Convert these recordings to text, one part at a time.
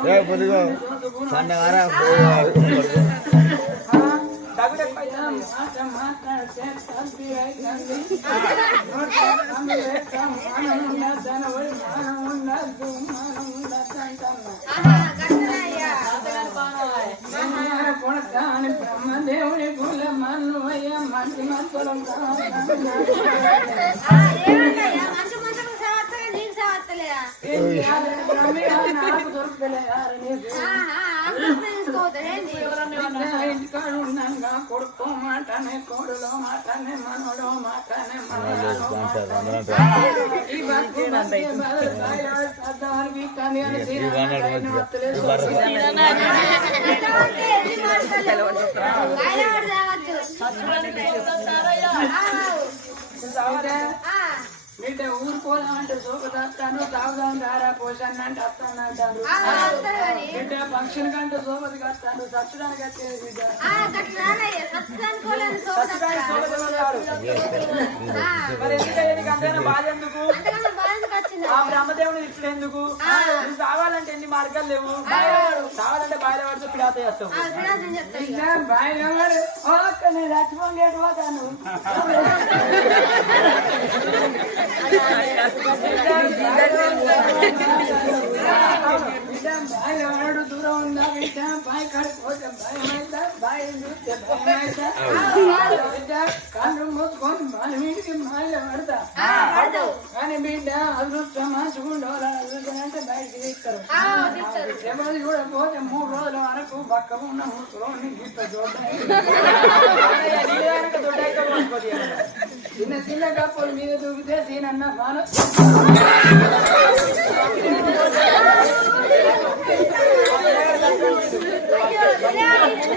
ఉండద్దు మానం ఉండద్దు అంటే నీకుండద్దా నాకుండద్దా నా పెళ్ళానికి ఉండద్దా ఆ, ఎందుకయ్యా ఏమైందయ్యా నీకు మనం ఏమన్నయ్యా నీకు ఏం చేయాలి దగ్గు ఎక్కువ మాట మాట్లాడితే తల్లి రైతుంది మనం ఉండదు మనం ఉండద్దు మనం ఉండద్దు అంటున్నా ఆహా, గట్లనయ్యా. కొడతాని బ్రహ్మదేవుడి కుల మన్వయ్య మంచి మంతులం ಕೊಡ್ಕೋ ಮಾತಾನೆ ಕೊಡಲೋ ಮಾತಾನೆ ಮನೋಡೋ ಮಾತಾನೆ ಸೌದೆ బిడ్డ ఊరుకోదామంటే సోపదాస్తాను తాగుదాం దారా పోషాన్ని అంటే వస్తాను అంటారు. ఆ, వస్తారు కానీ. బిడ్డ పక్షుల కంటే సోపతికి వస్తాను సచ్చడానికి వచ్చేది మరి ఎందుకయ్యా నీకు అంతైనా బాధ ఎందుకు? ఆ బ్రహ్మదేవుని ఇట్లు ఎందుకు? నువ్వు కావాలంటే ఎన్ని మార్గాలు లేవు. కావాలంటే బాయిల పడితే పిడాత చేస్తావు నేను చచ్చిపోంగేటి పోతాను బిడ్డ బాయ్ ఎవడు దూరం ఉందా బిడ్డ బాయ్ కాడికి పోతే భయం అవుతా బాయ్ చూస్తే భయం అవుతా బిడ్డ కళ్ళు మూసుకొని బాయ్ మీదికి మాయలు పడతా. కానీ బిడ్డ అదృష్టమా చూడోలా అంటే బయటికి తీస్తారు. ఎవరు చూడకపోతే మూడు రోజుల వరకు పక్క ఉన్న ముసలోని గిట్ట చూడడం చిన్న చిన్న కప్పుల మీద దూకితే సీనన్న పానం అయ్యో, బిర్యానీ. బిర్యానీ ఖర్చులోనే కావచ్చు పాపం. ఆ, పిక్కలు, పిక్కలు. అయ్యా ఆ,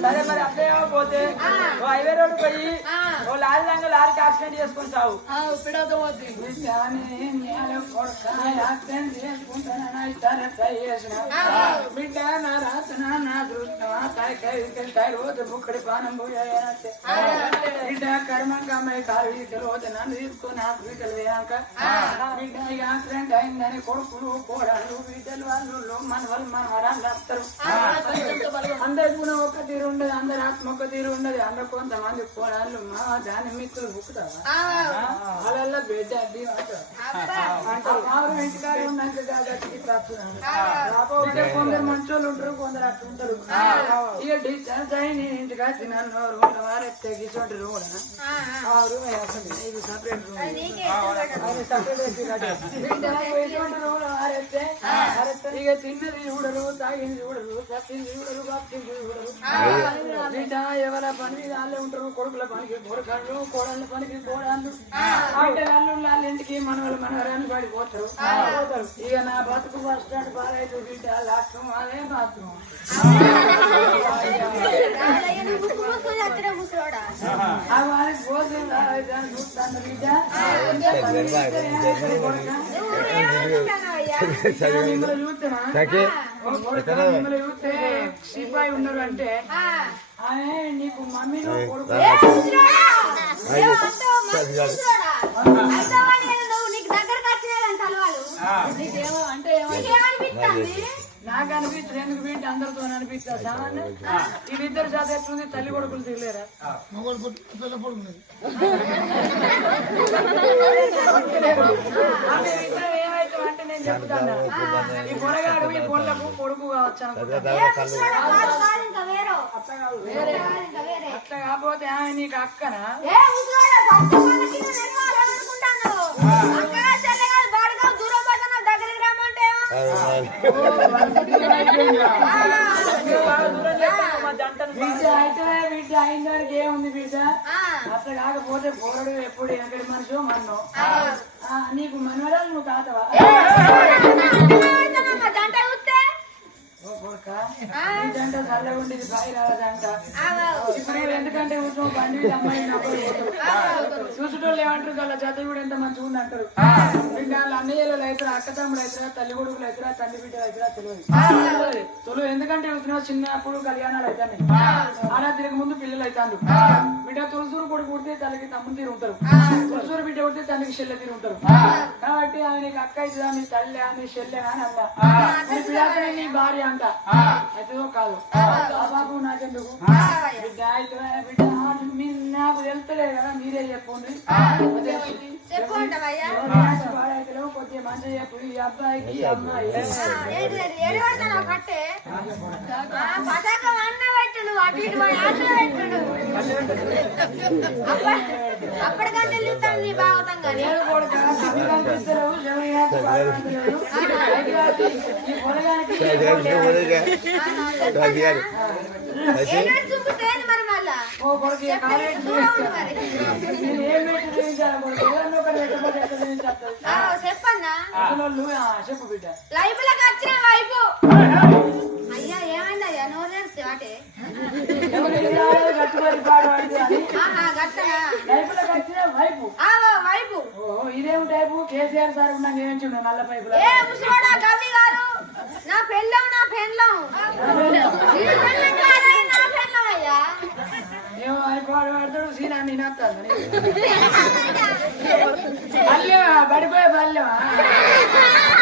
సరే మరి అట్లే పోతే. ఓ హైవే రోడ్డు పోయి. ఓ లారీ రంగు లారీకి యాక్సిడెంట్ చేసుకొని చావు బిడ్డ నా రాతన? బుక్కడి పానం బిడ్డ కర్మంగమ్మాయి కాలు పోతే నన్ను తీసుకొని హాస్పిటల్ పోయాక బిడ్డ ఈ యాక్సిడెంట్ అయిందని కొడుకులు కోడలు బిడ్డలు వాళ్ళు మన వాళ్ళు మన వరాలు వస్తారు అందరి గుణం ఒక్క తీరు ఉండదు అందరి ఆత్మ ఒక్క తీరు ఉండదు అందరు కొంతమంది కోడళ్ళు మా దాని మిత్రులు బుక్కుతావా ఆ, వాళ్ళల్లో బిడ్డ అడ్డి అంటారు ఇంటికాడ ఉన్నాక కొందరు మంచోళ్ళు ఉంటారు కొందరు అట్లా ఉంటారు ఇక నేను ఇంటికి వచ్చి నన్ను రూమ్ ఆ, ఆ. ఆ రూమ్ వేస్తుంది ఇది సపరేట్ రూమ్. అది నీకే ఇష్టం పడ్డది. ఇక తిన్నది చూడరు తాగింది చూడరు తప్పింది చూడరు బాప్పింది చూడరు. బిడ్డ ఎవర పని మీద వాళ్ళే ఉంటారు కొడుకుల పనికి కొడుకాళ్ళు కోడళ్ళ పనికి కోడళ్ళు. బిడ్డ వాళ్ళు ఇంటికి మనవాళ్ళు మనవరాన్ని పడిపోతారు ఇక నా బతుకు బస్ స్టాండ్ బాగాలేదు బిడ్డ లాక్టం అదే బాత్రూమ్. సిపాయి ఉన్నారు అంటే. ఆమె నీకు మమ్మీ నువ్వు కొడుకు ఏ కూర్చోడా? ఏమంటావు? మంచి కూర్చోడా? అంటావని ఏదో నువ్వు నీకు దగ్గరకు వచ్చినాయని తలవాలు. నీకేమో అంటే? నాకు అనిపిస్తుంది ఎందుకు బిడ్డ అందరితో అనిపిస్తా సామాన్య? వీళ్ళిద్దరు జాత ఎట్లుంది? తల్లి కొడుకులు ఇద్దరు ఏమైతే అంటే నేను చెప్తాను? ఈ పొరగాడు ఈ పొలకు కొడుకు కావచ్చు. అట్లా కాకపోతే ఆమె నీకు అక్కనా ఏ కూర్చోడా? సొంత వాళ్ళకి నేను ఎన్నో అనుకుంటాను. అక్కడ చెల్లె మా జంటను బిడ్డ అయితే బిడ్డ అయిన దానికి ఏముంది బిడ్డ? ఆ, అట్లా కాకపోతే పోరడు ఎప్పుడు ఎక్కడి మనిషి మన్ను. ఆ, నీకు మనవరాలు నువ్వు తాతవా? కొడుక నీదంటే చల్లగా ఉండేది బాయి రాదంట. ఇప్పుడు ఎందుకంటే ఊరు బండి అమ్మాయి. చూసేటోళ్ళు ఏమంటారు? వాళ్ళ చదువు కూడా ఎంత మంచిగా ఉంది అంటారు బిడ్డ వాళ్ళ అన్నయ్యలు అవుతారా అక్క తమ్ముడు అవుతారా తల్లి కొడుకులు అవుతారా తండ్రి బిడ్డలు అవుతారా తెలియదు. తొలు ఎందుకంటే చూసినా చిన్నప్పుడు కళ్యాణాలు అవుతాయి ఆడ తిరగ ముందు పిల్లలు అవుతారు బిడ్డ తులసూరు కొడుకు పుడితే తల్లికి తమ్ముడు తిరుగుతారు తులసూరు బిడ్డ పుడితే తల్లికి చెల్లె తిరుగుతారు కాబట్టి ఆయనకి అక్క అవుతుందా మీ తల్లి మీ చెల్లె అని అన్న. నీ నీ భార్య అంట. అయితే కాదు. ఆ. బాబు నాకెందుకు? బిడ్డ అయితే బిడ్డ మీ నాకు తెలుస్తలే కదా మీరే చెప్పండి. కొద్దిగా మంచిగా చెప్పు. ఈ అబ్బాయికి అమ్మాయి. పతాకం అన్న పెట్టు అటు ఇటు అన్న పెట్టు చెప్పన్నా లైఫ్లకు వచ్చిన వైపు. వైపు. ఆ వైపు. ఓ ఇదేం టైపు. కేసీఆర్ సార్ ఉన్నాక ఏం చూడు నల్ల గారు? నా పెళ్ళం నా పెళ్ళం ఏమో వాడతాడు సీనా నేను వస్తాను అంతగానే ముసలోడా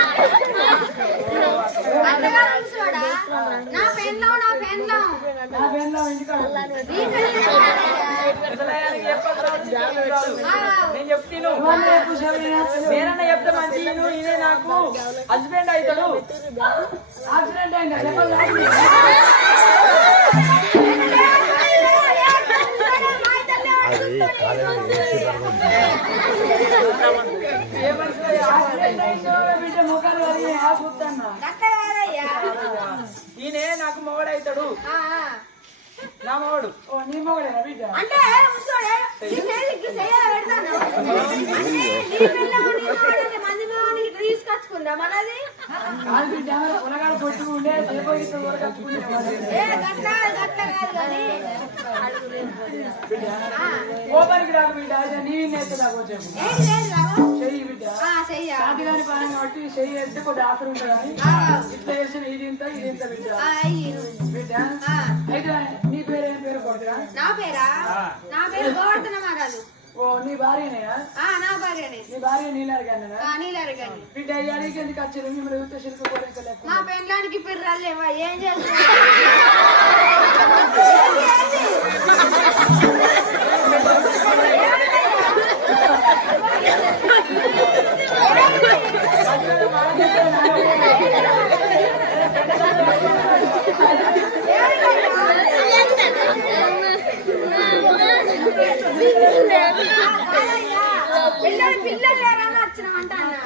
నా నా నా పెన్లో ఇంటికాడ నేను చెప్తాను నేనన్నా చెప్తా మంచి ఇదే నాకు హస్బెండ్ అవుతాడు యాక్సిడెంట్ అయిందా ఈయనే నాకు మొగడు అవుతాడు. నా మొగడు. నీ మొగడేనా బిడ్డ అంటే పెడతాను. తీసుకొచ్చుకుందా మనది కోపానికి రాకు బిడ్డ నీ చెయ్యి పానం కాబట్టి చెయ్యి కొద్ది ఆఫర్ ఇట్లా ఇది ఇంత ఇది ఇంత అయితే నీ పేరు ఏం పేరు కొడుకురా నా పేరా? నా పేరు గోవర్ధనమా కాదు ఓ నీ భార్యనేనా నా భార్యనే. నీ భార్య నీలాడిగానేనా ఆ, నీలారు కానీ బిడ్డ అడిగి ఎందుకు వచ్చారు? మిమ్మల్ని యుద్ధ శిల్ప మా పెళ్ళానికి పిర్రాలు లేవా? ఏం చేస్తున్నా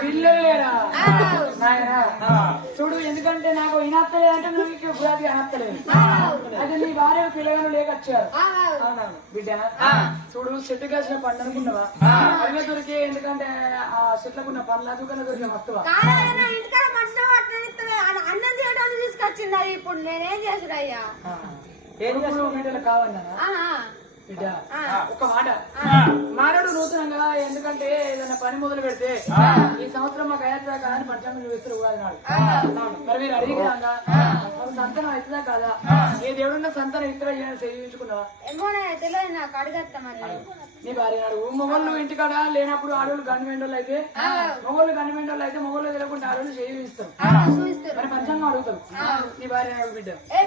పిల్లలు లేరా నాయనా చూడు ఎందుకంటే నాకు ఇనత్తలేదు అంటే నువ్వు ఇక్కడ గురాది అనత్తలేదు. అయితే నీ భార్య పిల్లగాను లేకొచ్చారు. బిడ్డ? చూడు చెట్టు కాసిన పండు అనుకున్నావా? అవి దొరికే ఎందుకంటే ఆ చెట్లకున్న పండ్ల దుకాణం దొరికే వస్తువా? అన్నం చేయడానికి తీసుకొచ్చింది అది ఇప్పుడు. నేనేం చేసుడయ్యా ఏం కావాలన్నా ఆహా, బిడ్డ. ఒక మాట. మానవుడు నూతనంగా ఎందుకంటే ఏదైనా పని మొదలు పెడితే ఈ సంవత్సరం మాకు అయ్యేదా కాదా అని పంచాంగం చూపిస్తారు మరి మీరు మాకు సంతానం అవుతుందా కాదా? ఏ దేవుడున్న సంతానం ఇతర చేయించుకున్నావా తెలియదు నాకు అడగత్తామని నీ భార్య మొగోళ్ళు ఇంటికాడ లేనప్పుడు ఆడవాళ్ళు గన్మెండోళ్ళు అయితే మొగోళ్ళు గన్మెండోళ్ళు అయితే మొగోళ్ళు తెలియకుండా ఆడవాళ్ళు చేయిస్తారు. చూపిస్తారు మరి పంచాంగం అడుగుతాం. నీ భార్య నాడు బిడ్డ. ఏ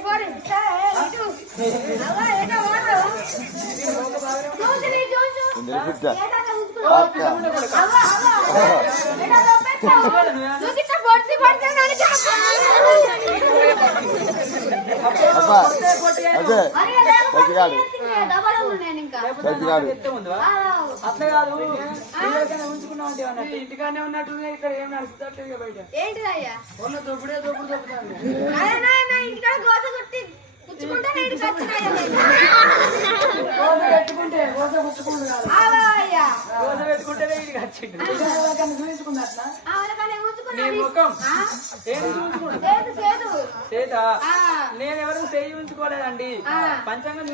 ఎత్తే ఉందా ఆ, అట్లా కాదు ఇంటికాడనే ఉన్నట్టుంది ఇక్కడ ఏం నడుస్తుంది బయట. ఏంటిదయ్యా? దొప్పుడే దొప్పుడు దొప్పుతాను నేను ఎవరు చేయి ఉంచుకోలేదండి ఆ. పంచాంగం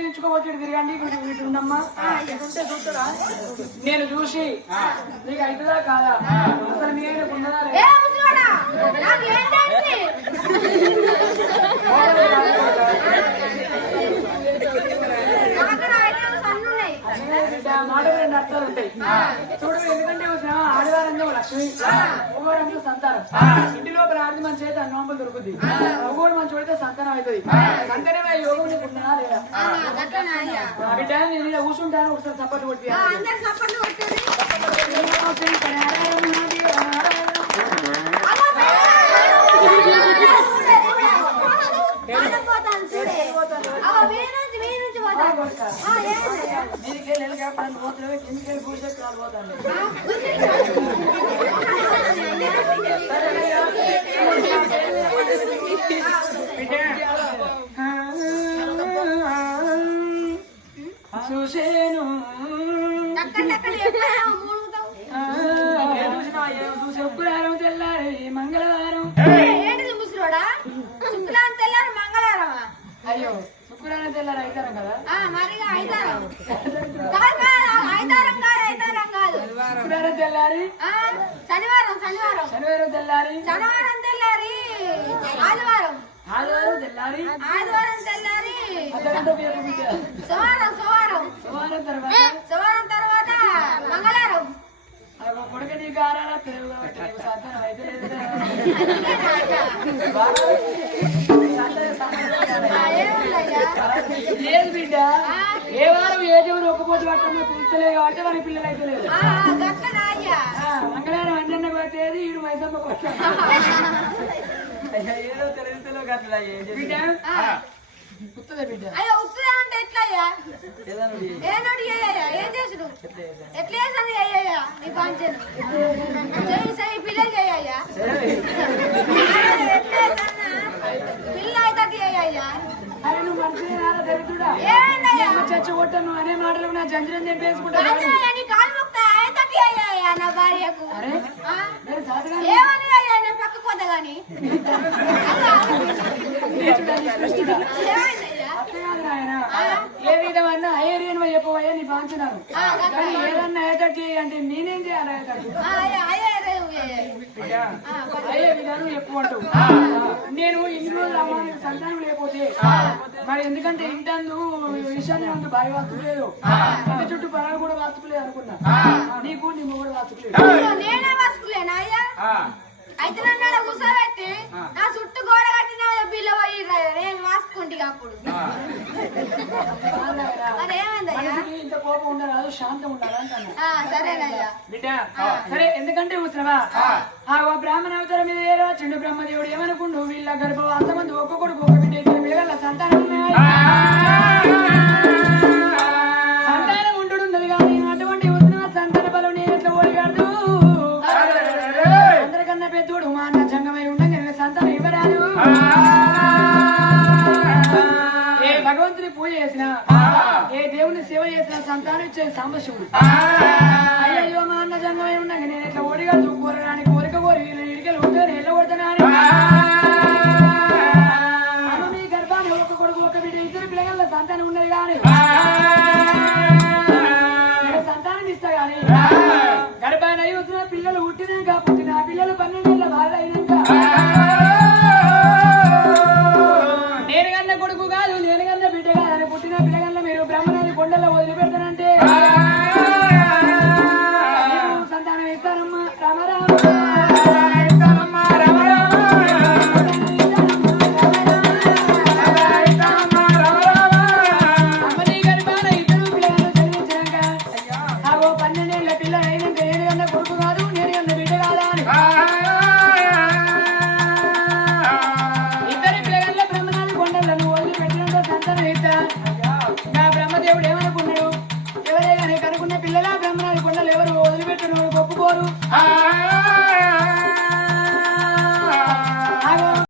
ఇచ్చుకోవచ్చు తిరగండి ఉండమ్మా ఉంటే చూస్తారా నేను చూసి నీకు అవుతుందా కాదా అసలు మీరు ఉన్నదా చూడు ఎందుకంటే ఆడవారంలో లక్ష్మి మగవారంలో సంతానం. ఇంటి లోపల ఆడిది మన చేత నోంపలు దొరుకుద్ది. మగవాడు మన చూడితే సంతానం అవుతుంది. సంతానమే యోగం నీకు లేదా? బిడ్డ నేను కూర్చుంటాను ఒకసారి సపోర్ట్ కొట్టి ఆ, అందరు సపోర్ట్ కొట్టండి పోతాను చూడే అవ వీడి నుంచి వీడి నుంచి పోతాను ఆ, ఏందయ్యా? దీనికి వెళ్ళి కిందికి వెళ్ళి పోతాను తెల్లారి? శనివారం శనివారం. శనివారం తెల్లారి? శనివారం తెల్లారి. ఆదివారం. ఆదివారం తెల్లారి? ఆదివారం తెల్లారి. సోమవారం సోమవారం సోమవారం తర్వాత? సోమవారం తర్వాత మంగళవారం. కొడుకు నీకు ఆరారా? తెలుగు కాబట్టి నీకు సాధ్యం అయితే లేదు? లేదు బిడ్డ. ఏ వారం ఏ దేవుడు ఒక్కపోతే పట్టణం పిలుస్తలేదు కాబట్టి వారి పిల్లలు అయితే లేదు. మంగళవారం అన్న పోతేది ఈడు మైసమ్మ కొట్టాడు. ఏదో తెలుగులో అట్లా బిడ్డ? ఆ, ఉత్తదే బిడ్డ? అంటే ఏ చేసుడు ఎట్లా అయ్యా? నీ పంచను. చెయ్యి పిల్ల అయితే అయ్యా. అరే నువ్వు దరిద్రుడా. అనే మాటలు నా జంజరం నీ భార్యకు? ఏమని అయ్యా పక్క పోతా గాని ఏ విధమన్నా అయ్యేరియన్ చెప్పవయ్యా నీ గట్ల. కానీ ఏదన్నా అయ్యేటట్టు అంటే నేనేం చేయాలి అయ్యేటట్టు అయ్యా విధానం ఎక్కువ నేను ఇన్ని రోజులు అమ్మానికి సంతానం లేకపోతే మరి ఎందుకంటే ఇంటందు విషయాన్ని ఉంది భార్య వాస్తు లేదు ఇంటి చుట్టూ పరాలు కూడా వాస్తు లేదు అనుకున్నా నీకు నీ మొగుడు వాస్తు అయితే నన్ను నా చుట్టూ గోడ కట్టిన బిల్ల పోయి నేను అప్పుడు. సరే ఎందుకంటే కూర్చున్నావా? ఆ. ఓ బ్రాహ్మణ అవతారం మీద ఏరో చెండు బ్రహ్మదేవుడు ఏమనుకుండు? వీళ్ళ గర్భవాసం ఒక్కొక్కడు ఒక బిడ్డ ఇద్దరు పిల్లల సంతానం ఉన్నాయి? సంతానం ఉన్నది కానీ. సంతానం ఇస్తా గానీ గర్భాన్ని అయి వచ్చిన పిల్లలు పుట్టినాక పుట్టిన ఆ పిల్లలు పన్నెండు బాధ అయినాక